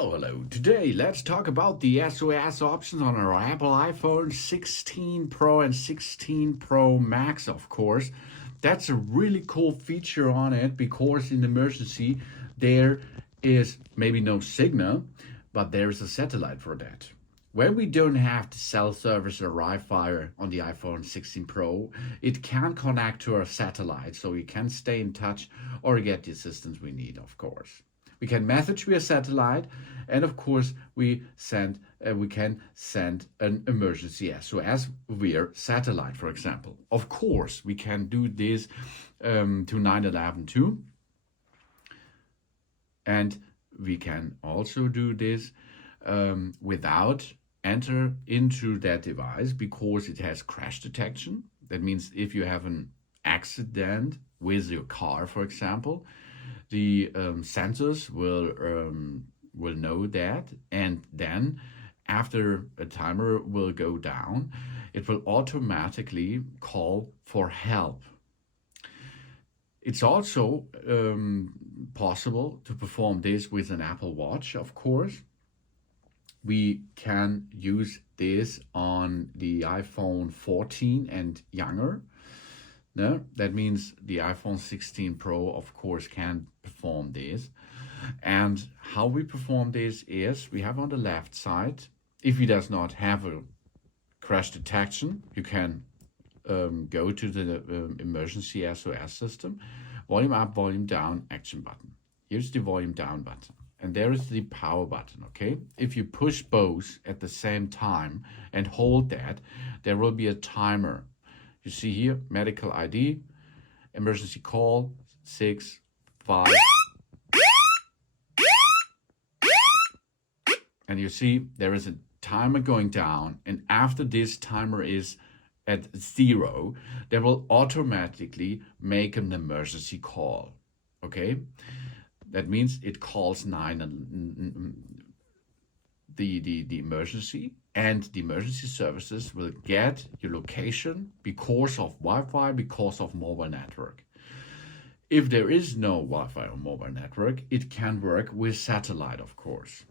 Hello. Today, let's talk about the SOS options on our Apple iPhone 16 Pro and 16 Pro Max, of course. That's a really cool feature on it because in emergency, there is maybe no signal, but there is a satellite for that. When we don't have the cell service or Wi-Fi on the iPhone 16 Pro, it can connect to our satellite so we can stay in touch or get the assistance we need, of course. We can message via satellite, and of course we can send an emergency SOS via satellite, for example. Of course, we can do this to 911 too, and we can also do this without enter into that device because it has crash detection. That means if you have an accident with your car, for example, the sensors will know that, and then after a timer will go down, it will automatically call for help. It's also possible to perform this with an Apple Watch, of course. We can use this on the iPhone 14 and younger. No, that means the iPhone 16 Pro, of course, can perform this. And how we perform this is we have on the left side, if it does not have a crash detection, you can go to the emergency SOS system, volume up, volume down, action button. Here's the volume down button. And there is the power button, okay? If you push both at the same time and hold that, there will be a timer. You see here, medical ID, emergency call, 6, 5. And you see there is a timer going down, and after this timer is at 0, they will automatically make an emergency call, okay? That means it calls the emergency, and the emergency services will get your location because of Wi-Fi, because of mobile network. If there is no Wi-Fi or mobile network, it can work with satellite, of course.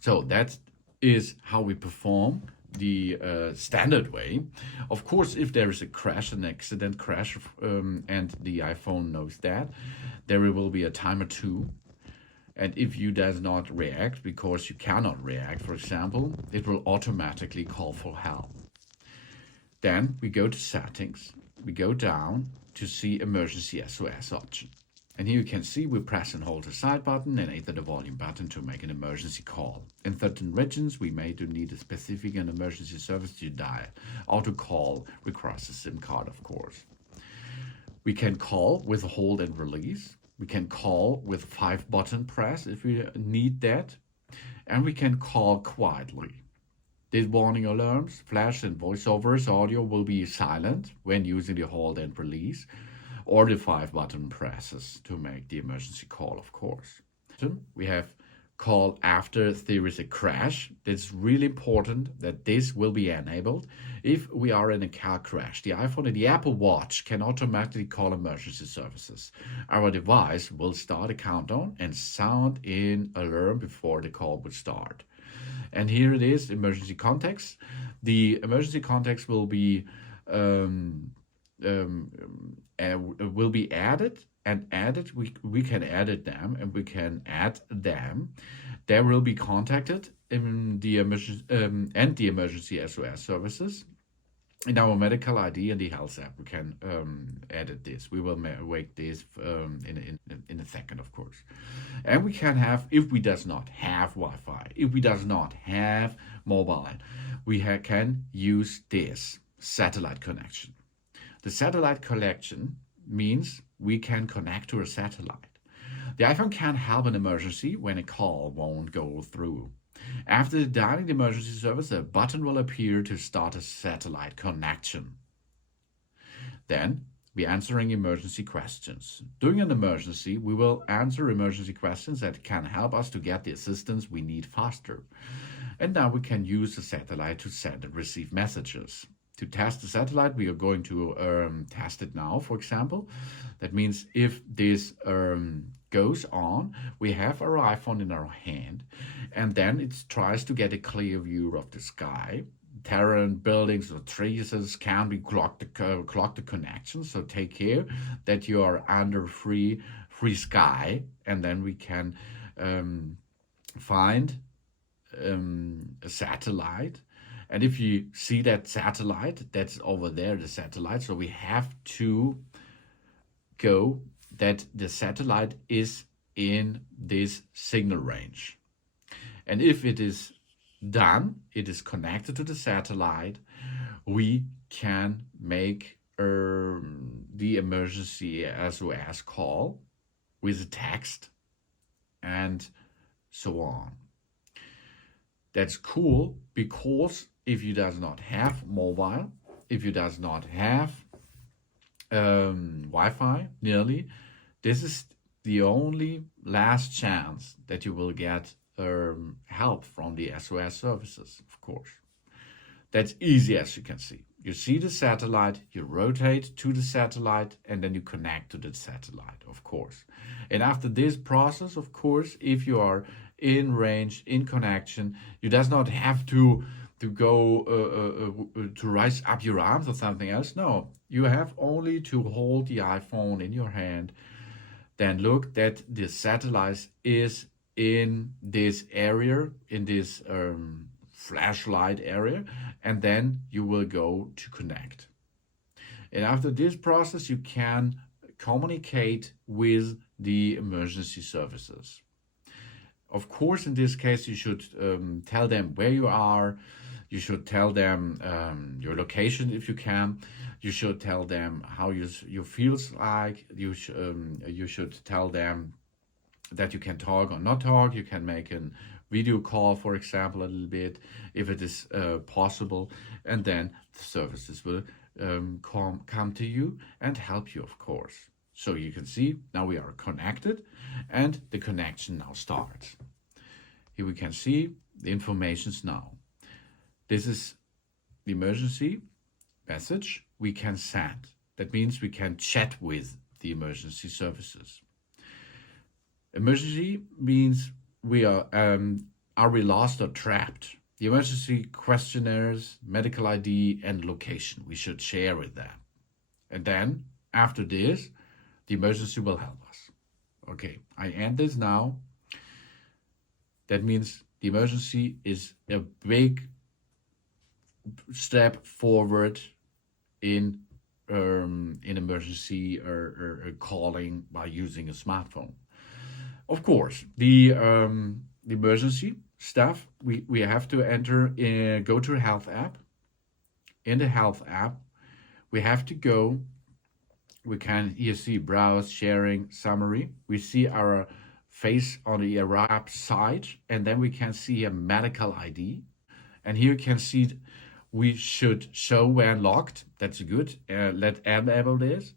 So that is how we perform the standard way. Of course, if there is a crash, an accident crash, and the iPhone knows that, there will be a timer too. And if you does not react, because you cannot react, for example, it will automatically call for help. Then we go to settings, we go down to see emergency SOS option. And here you can see we press and hold the side button and either the volume button to make an emergency call. In certain regions, we may do need a specific and emergency service to dial. Auto call requires a SIM card, of course. We can call with a hold and release. We can call with 5-button press if we need that. And we can call quietly. These warning alarms, flash and voiceovers audio will be silent when using the hold and release, or the 5-button presses to make the emergency call, of course. We have call after there is a crash. It's really important that this will be enabled. If we are in a car crash, the iPhone and the Apple Watch can automatically call emergency services. Our device will start a countdown and sound an alarm before the call would start. And here it is, emergency contacts. The emergency contacts will be added and added. We can edit them and we can add them. They will be contacted in the emergency SOS services. In our medical ID and the health app, we can edit this. We will wait this in a second, of course. And we can have, if we does not have Wi-Fi, if we does not have mobile, we can use this satellite connection. The satellite connection means we can connect to a satellite. The iPhone can help an emergency when a call won't go through. After dialing the emergency service, a button will appear to start a satellite connection. Then, we're answering emergency questions. During an emergency, we will answer emergency questions that can help us to get the assistance we need faster. And now we can use the satellite to send and receive messages. To test the satellite, we are going to test it now, for example. That means if this goes on. We have our iPhone in our hand, and then it tries to get a clear view of the sky. Terrain, buildings, or trees can be clock the connection. So take care that you are under free sky, and then we can find a satellite. And if you see that satellite, that's over there, the satellite. So we have to go that the satellite is in this signal range. And if it is done, it is connected to the satellite, we can make the emergency SOS call with a text and so on. That's cool, because if you does not have mobile, if you does not have Wi-Fi nearly, this is the only last chance that you will get help from the SOS services, of course. That's easy, as you can see. You see the satellite, you rotate to the satellite, and then you connect to the satellite, of course. And after this process, of course, if you are in range, in connection, you does not have to go to raise up your arms or something else. No, you have only to hold the iPhone in your hand, then look that the satellite is in this area, in this flashlight area, and then you will go to connect. And after this process, you can communicate with the emergency services. Of course, in this case, you should tell them where you are. You should tell them your location if you can. You should tell them how you feels like. You should tell them that you can talk or not talk. You can make a video call, for example, a little bit, if it is possible. And then the services will come to you and help you, of course. So you can see now we are connected, and the connection now starts. Here we can see the informations now. This is the emergency message we can send. That means we can chat with the emergency services. Emergency means we are we lost or trapped? The emergency questionnaires, medical ID, and location we should share with them. And then after this, the emergency will help us. Okay, I end this now. That means the emergency is a big step forward in emergency or calling by using a smartphone. Of course, the emergency stuff, we have to go to health app. In the health app, we have to go. We can here see browse, sharing, summary. We see our face on the app side, and then we can see a medical ID. And here you can see we should show when locked. That's good. Let's enable this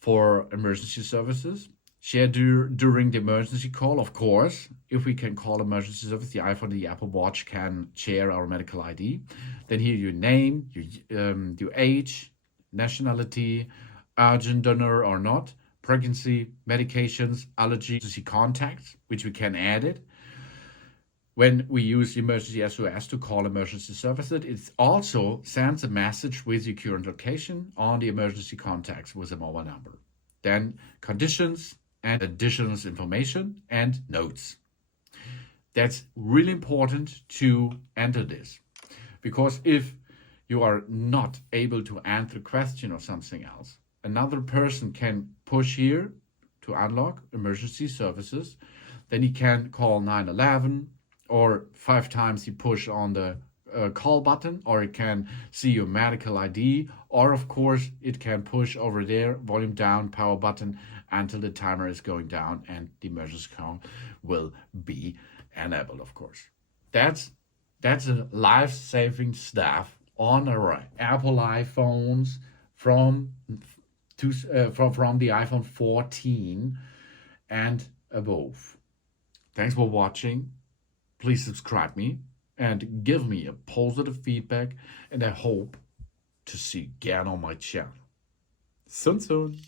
for emergency services. Share during the emergency call, of course. If we can call emergency service, the iPhone, the Apple Watch can share our medical ID. Then here your name, your age, nationality, urgent donor or not, pregnancy, medications, allergies, contacts, which we can add it. When we use emergency SOS to call emergency services, it also sends a message with your current location on the emergency contacts with a mobile number. Then conditions and additional information and notes. That's really important to enter this, because if you are not able to answer a question or something else, another person can push here to unlock emergency services. Then he can call 911, or 5 times he push on the call button, or it can see your medical ID, or of course it can push over there, volume down, power button, until the timer is going down and the emergency call will be enabled, of course. That's a life-saving stuff on our Apple iPhones from the iPhone 14 and above. Thanks for watching. Please subscribe me and give me a positive feedback, and I hope to see you again on my channel. Soon.